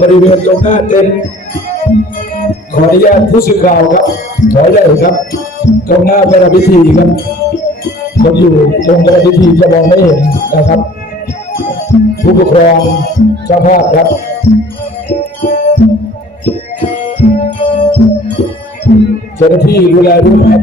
บริเวณตรงหน้าเต็นขออนุญาตผู้สื่อข่าวครับขอยได้ครับ ตรงหน้าประพิธีครับคนอยู่ตรงประพิธีจะมองไม่เห็นนะครับ ผู้ปกครองเจ้าภาพครับเจ้าหน้าที่ดูแลด้วยครับ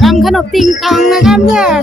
ทำขนมติงตองนะคะเพื่อน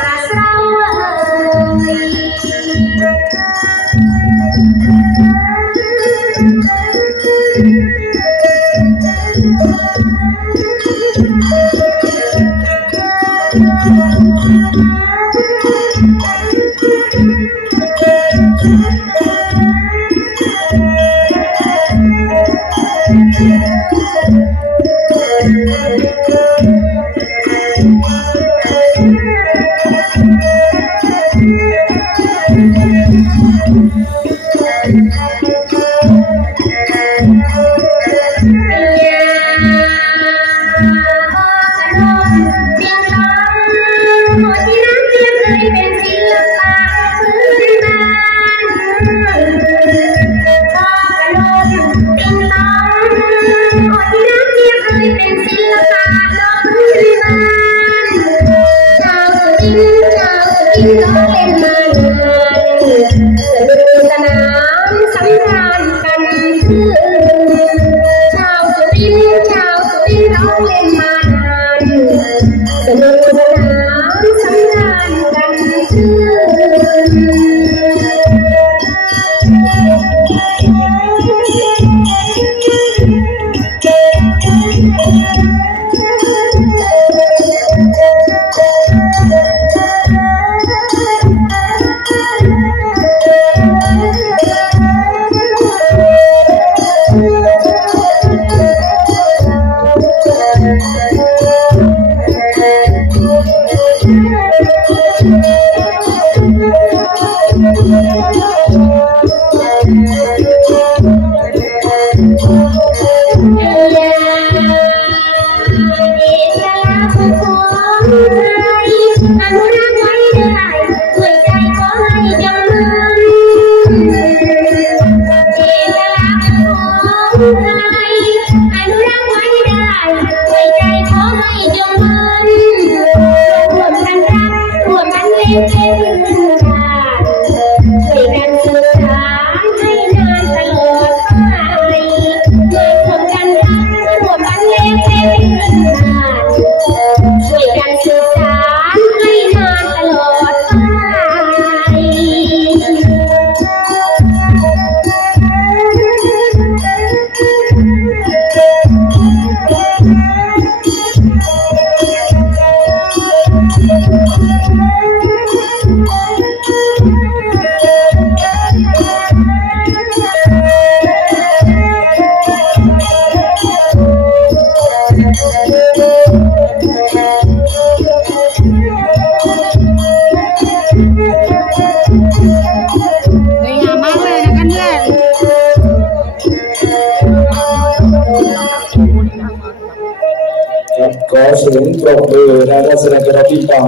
ว้ได้ด้วยใจขอให้จงมันรวมกันรักรวมกันเล่น สวยงามมากเลยนะกันเพื่อนครับขอเสียงปรบมือนะครับแสดงกระดิ่งตัง